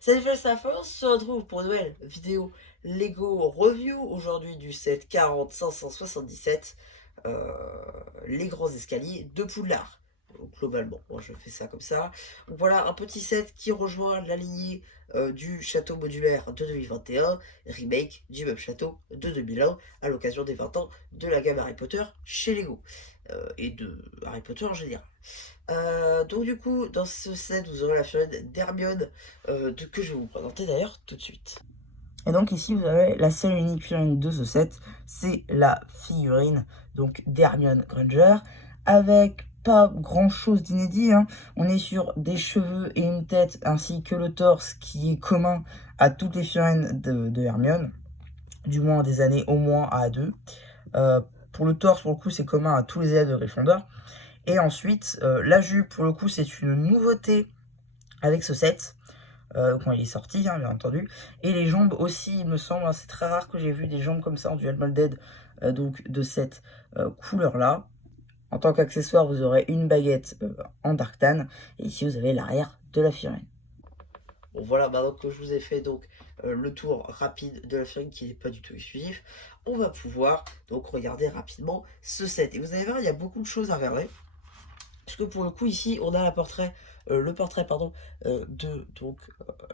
Salut Falstaff, on se retrouve pour une nouvelle vidéo Lego Review, aujourd'hui du set 40 577, les grands escaliers de Poudlard. Donc, globalement, moi je fais ça comme ça. Donc voilà, un petit set qui rejoint la lignée du château modulaire de 2021, remake du même château de 2001, à l'occasion des 20 ans de la gamme Harry Potter chez Lego, et de Harry Potter en général. Donc du coup, dans ce set, vous aurez la figurine d'Hermione, que je vais vous présenter d'ailleurs tout de suite. Et donc ici, vous avez la seule et unique figurine de ce set, c'est la figurine donc d'Hermione Granger, avec pas grand chose d'inédit, hein. On est sur des cheveux et une tête, ainsi que le torse qui est commun à toutes les figurines de Hermione, du moins des années au moins à 2. Pour le torse, pour le coup, c'est commun à tous les élèves de Gryffondor. Et ensuite, la jupe, pour le coup, c'est une nouveauté avec ce set, quand il est sorti, hein, bien entendu. Et les jambes aussi, il me semble, hein, c'est très rare que j'ai vu des jambes comme ça en dual molded, donc de cette couleur-là. En tant qu'accessoire, vous aurez une baguette en dark tan. Et ici, vous avez l'arrière de la figurine. Bon voilà, maintenant que je vous ai fait donc le tour rapide de la figurine qui n'est pas du tout exclusif, on va pouvoir donc regarder rapidement ce set. Et vous allez voir, il y a beaucoup de choses à regarder. Parce que pour le coup, ici, on a le portrait pardon, de donc,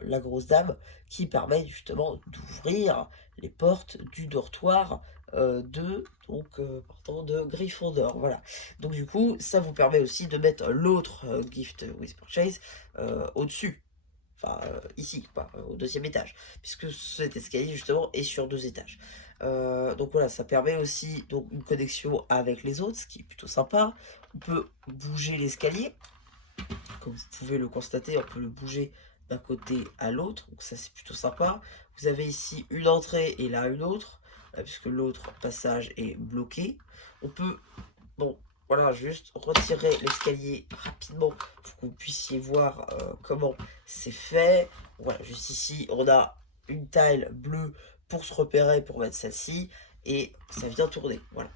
la grosse dame qui permet justement d'ouvrir les portes du dortoir de Gryffondor. Voilà. Donc du coup, ça vous permet aussi de mettre l'autre gift with purchase au-dessus. Enfin, ici, pas au deuxième étage, puisque cet escalier justement est sur 2 étages. Donc voilà, ça permet aussi donc une connexion avec les autres, ce qui est plutôt sympa. On peut bouger l'escalier, comme vous pouvez le constater, on peut le bouger d'un côté à l'autre, donc ça c'est plutôt sympa. Vous avez ici une entrée et là une autre, puisque l'autre passage est bloqué. On peut, bon, voilà, juste retirer l'escalier rapidement pour que vous puissiez voir comment c'est fait. Voilà, juste ici, on a une tile bleue pour se repérer, pour mettre celle-ci, et ça vient tourner. Voilà.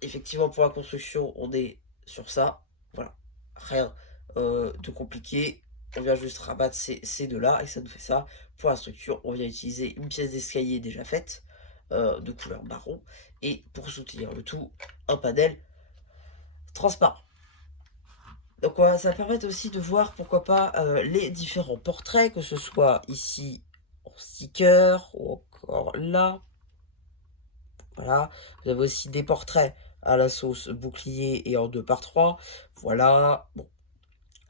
Effectivement, pour la construction, on est sur ça. Voilà, rien de compliqué. On vient juste rabattre ces deux-là, et ça nous fait ça. Pour la structure, on vient utiliser une pièce d'escalier déjà faite, de couleur marron, et pour soutenir le tout, un panel transparent. Donc voilà, ça permet aussi de voir pourquoi pas les différents portraits, que ce soit ici en sticker ou encore là. Voilà, vous avez aussi des portraits à la sauce bouclier et en 2 par 3. Voilà, bon.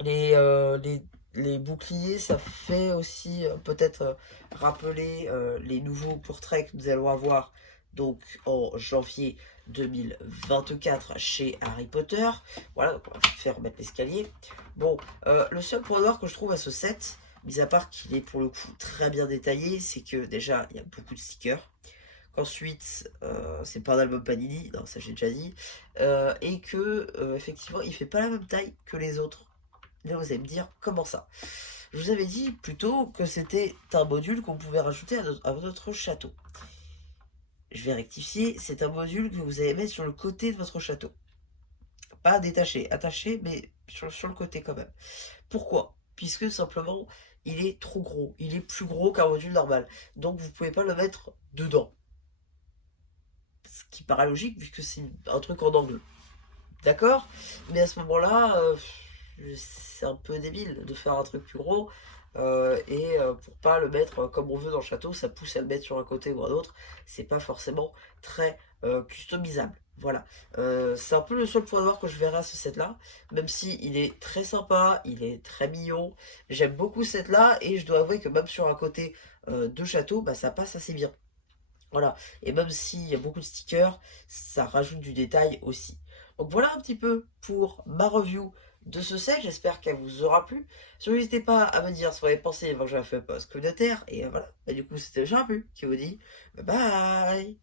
Les boucliers, ça fait aussi peut-être rappeler les nouveaux portraits que nous allons avoir donc en janvier 2024 chez Harry Potter. Voilà, donc on va faire mettre l'escalier. Bon, le seul point noir que je trouve à ce set, mis à part qu'il est pour le coup très bien détaillé, c'est que déjà il y a beaucoup de stickers. Qu'ensuite, c'est pas un album Panini, non, ça j'ai déjà dit, et que effectivement il fait pas la même taille que les autres. Là, vous allez me dire, comment ça? Je vous avais dit plutôt que c'était un module qu'on pouvait rajouter à votre château. Je vais rectifier, c'est un module que vous allez mettre sur le côté de votre château. Pas détaché, attaché, mais sur le côté quand même. Pourquoi? Puisque simplement, il est trop gros. Il est plus gros qu'un module normal. Donc vous pouvez pas le mettre dedans. Ce qui paraît logique, puisque c'est un truc en angle. D'accord? Mais à ce moment-là, c'est un peu débile de faire un truc plus gros. Pour pas le mettre comme on veut dans le château, ça pousse à le mettre sur un côté ou un autre. C'est pas forcément très customisable. Voilà. C'est un peu le seul point noir que je verrai à ce set là. Même si il est très sympa, il est très mignon. J'aime beaucoup ce set là et je dois avouer que même sur un côté de château, bah, ça passe assez bien. Voilà, et même s'il y a beaucoup de stickers, ça rajoute du détail aussi. Donc voilà un petit peu pour ma review de ce set, j'espère qu'elle vous aura plu. Surtout n'hésitez pas à me dire ce que vous avez pensé avant que j'avais fait un post communautaire. Et voilà, du coup c'était le pu qui vous dit bye bye.